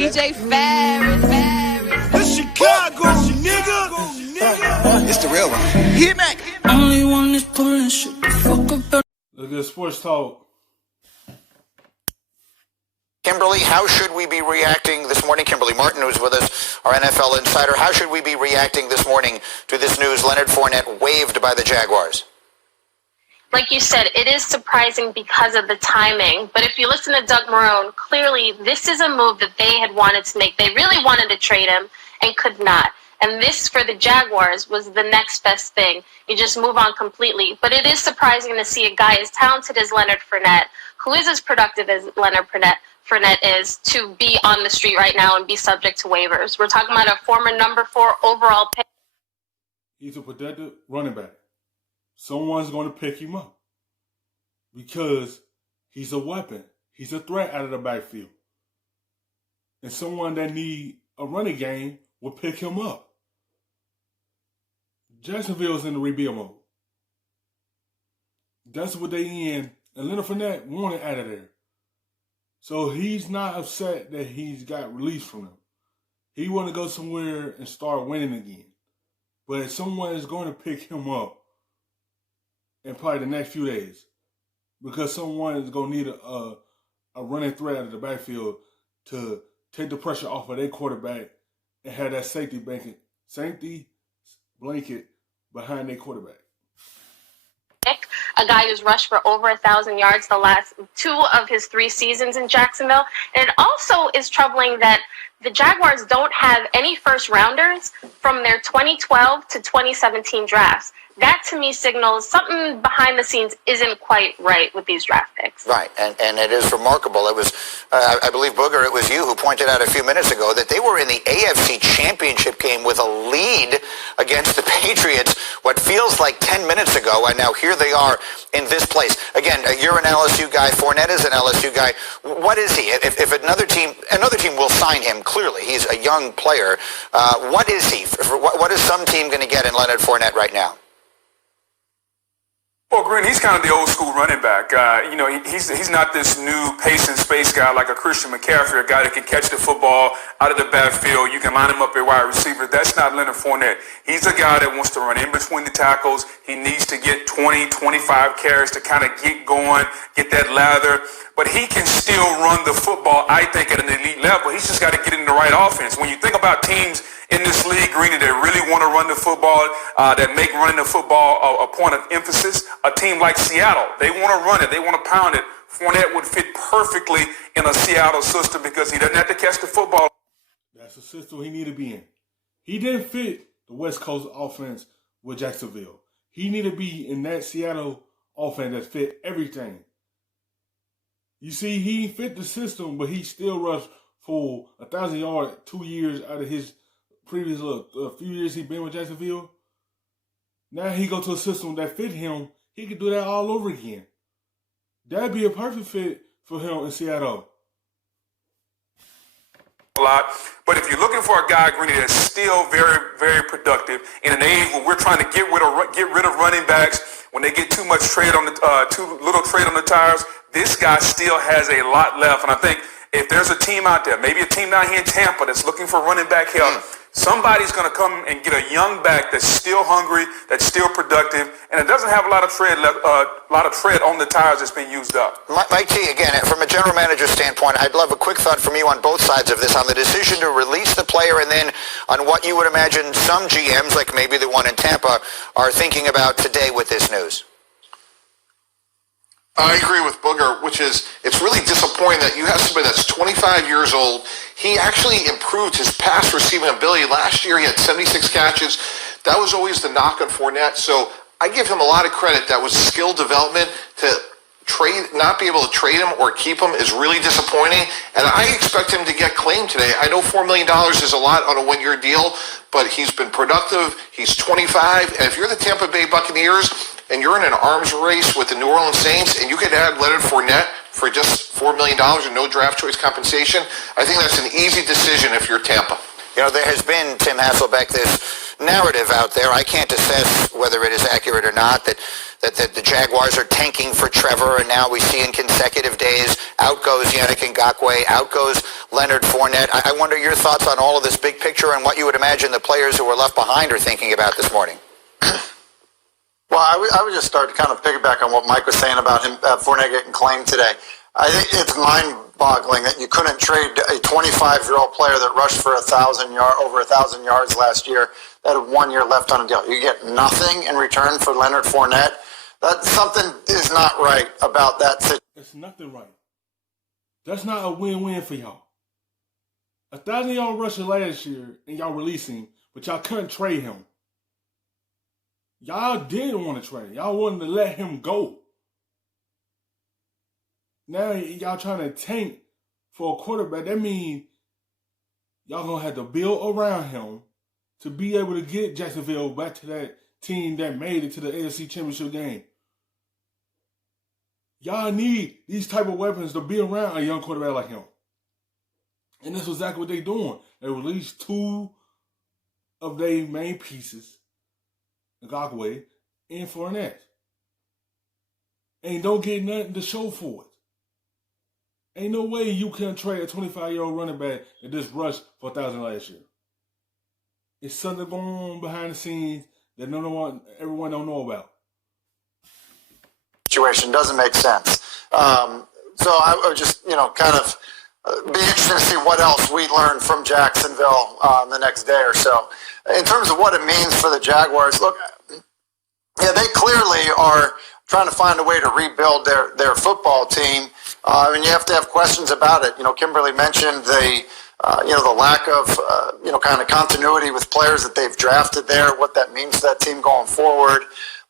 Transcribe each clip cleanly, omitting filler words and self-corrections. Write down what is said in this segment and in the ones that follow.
DJ Ferris. It's Chicago, nigga. It's the real one. Hit me. Only one is pulling shit the fuck up. Look at Sports Talk. Kimberly, how should we be reacting this morning? Kimberly Martin, who's with us, our NFL insider. How should we be reacting this morning to this news? Leonard Fournette waived by the Jaguars. Like you said, it is surprising because of the timing. But if you listen to Doug Marrone, clearly this is a move that they had wanted to make. They really wanted to trade him and could not. And this, for the Jaguars, was the next best thing. You just move on completely. But it is surprising to see a guy as talented as Leonard Fournette, who is as productive as Leonard Fournette is, to be on the street right now and be subject to waivers. We're talking about a former number 4 overall pick. He's a productive running back. Someone's going to pick him up because he's a weapon. He's a threat out of the backfield. And someone that need a running game will pick him up. Jacksonville's in the rebuild mode. That's what they in. And Leonard Fournette wanted out of there. So he's not upset that he's got released from them. He want to go somewhere and start winning again. But someone is going to pick him up in probably the next few days, because someone is going to need a running threat out of the backfield to take the pressure off of their quarterback and have that safety blanket behind their quarterback. A guy who's rushed for over 1,000 yards the last 2 of his 3 seasons in Jacksonville. And it also is troubling that the Jaguars don't have any first rounders from their 2012 to 2017 drafts. That, to me, signals something behind the scenes isn't quite right with these draft picks. Right, and it is remarkable. It was, I believe, Booger, it was you who pointed out a few minutes ago that they were in the AFC Championship game with a lead against the Patriots what feels like 10 minutes ago, and now here they are in this place. Again, you're an LSU guy. Fournette is an LSU guy. What is he? If another team will sign him, clearly. He's a young player. What is he? What is some team going to get in Leonard Fournette right now? Well, Green, he's kind of the old school running back. He's not this new pace and space guy like a Christian McCaffrey, a guy that can catch the football out of the backfield. You can line him up at wide receiver. That's not Leonard Fournette. He's a guy that wants to run in between the tackles. He needs to get 20, 25 carries to kind of get going, get that lather. But he can still run the football, I think, at an elite level. He's just got to get in the right offense. When you think about teams in this league, Greeny, that really want to run the football, that make running the football a point of emphasis, a team like Seattle, they want to run it, they want to pound it. Fournette would fit perfectly in a Seattle system because he doesn't have to catch the football. That's the system he needed to be in. He didn't fit the West Coast offense with Jacksonville. He needed to be in that Seattle offense that fit everything. You see, he fit the system, but he still rushed for 1,000 yards 2 years out of his previous few years he been with Jacksonville. Now he go to a system that fit him. He could do that all over again. That'd be a perfect fit for him in Seattle. A lot, but if you're looking for a guy, Greeny, that's still very, very productive in an age where we're trying to get rid of running backs when they get too much trade on the too little trade on the tires, this guy still has a lot left. And I think if there's a team out there, maybe a team down here in Tampa that's looking for running back help, somebody's going to come and get a young back that's still hungry, that's still productive, and it doesn't have a lot of tread on the tires that's been used up. Mike T, again, from a general manager standpoint, I'd love a quick thought from you on both sides of this, on the decision to release the player and then on what you would imagine some GMs, like maybe the one in Tampa, are thinking about today with this news. I agree with Booger, which is, it's really disappointing that you have somebody that's 25 years old. He actually improved his pass receiving ability. Last year he had 76 catches. That was always the knock on Fournette. So I give him a lot of credit. That was skill development. To not be able to trade him or keep him is really disappointing. And I expect him to get claimed today. I know $4 million is a lot on a one-year deal, but he's been productive. He's 25. And if you're the Tampa Bay Buccaneers and you're in an arms race with the New Orleans Saints and you could add Leonard Fournette for just $4 million and no draft choice compensation, I think that's an easy decision if you're Tampa. You know, there has been, Tim Hasselbeck, this narrative out there. I can't assess whether it is accurate or not that the Jaguars are tanking for Trevor, and now we see in consecutive days, out goes Yannick Ngakoue, out goes Leonard Fournette. I wonder your thoughts on all of this big picture and what you would imagine the players who were left behind are thinking about this morning. Well, I would just start to kind of piggyback on what Mike was saying about him, Fournette getting claimed today. I think it's mind-boggling that you couldn't trade a 25-year-old player that rushed for over 1,000 yards last year that had 1 year left on a deal. You get nothing in return for Leonard Fournette. That something is not right about that situation. It's nothing right. That's not a win-win for y'all. 1,000 y'all rushing last year and y'all releasing him, but y'all couldn't trade him. Y'all didn't want to trade. Y'all wanted to let him go. Now y'all trying to tank for a quarterback. That means y'all going to have to build around him to be able to get Jacksonville back to that team that made it to the AFC Championship game. Y'all need these type of weapons to be around a young quarterback like him. And that's exactly what they're doing. They released 2 of their main pieces, Ngakoue and Fournette. And don't get nothing to show for it. Ain't no way you can trade a 25-year-old running back that just rushed for 1,000 last year. It's something going on behind the scenes that everyone don't know about. Situation doesn't make sense. So I would just, kind of be interested to see what else we learn from Jacksonville the next day or so. In terms of what it means for the Jaguars, look, yeah, they clearly are trying to find a way to rebuild their football team. And you have to have questions about it. Kimberly mentioned the lack of, kind of continuity with players that they've drafted there, what that means to that team going forward.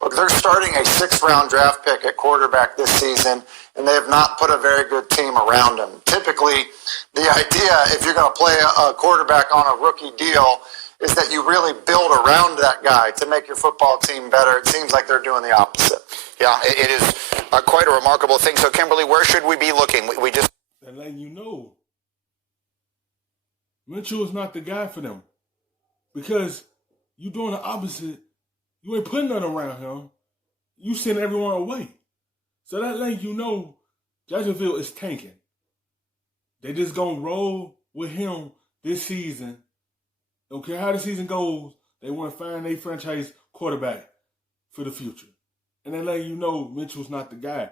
Look, they're starting a 6th-round draft pick at quarterback this season, and they have not put a very good team around him. Typically, the idea, if you're going to play a quarterback on a rookie deal, is that you really build around that guy to make your football team better. It seems like they're doing the opposite. Yeah, it is quite a remarkable thing. So, Kimberly, where should we be looking? We just... And letting you know, Mitchell is not the guy for them. Because you're doing the opposite. You ain't putting nothing around him. You send everyone away. So that letting you know Jacksonville is tanking. They just going to roll with him this season. Don't care how the season goes, they want to find a franchise quarterback for the future. And they letting you know Mitchell's not the guy.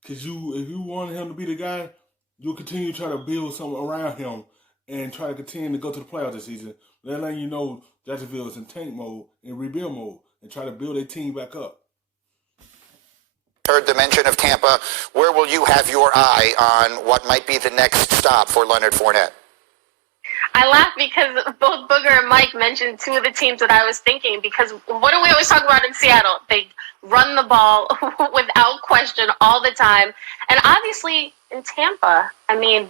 Because if you want him to be the guy, you'll continue to try to build something around him and try to continue to go to the playoffs this season. They're letting you know Jacksonville is in tank mode, in rebuild mode, and try to build a team back up. Heard the mention of Tampa. Where will you have your eye on what might be the next stop for Leonard Fournette? I laugh because both Booger and Mike mentioned 2 of the teams that I was thinking, because what do we always talk about in Seattle? They run the ball without question all the time. And obviously in Tampa,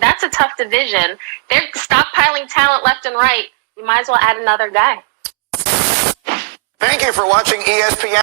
that's a tough division. They're stockpiling talent left and right. You might as well add another guy. Thank you for watching ESPN.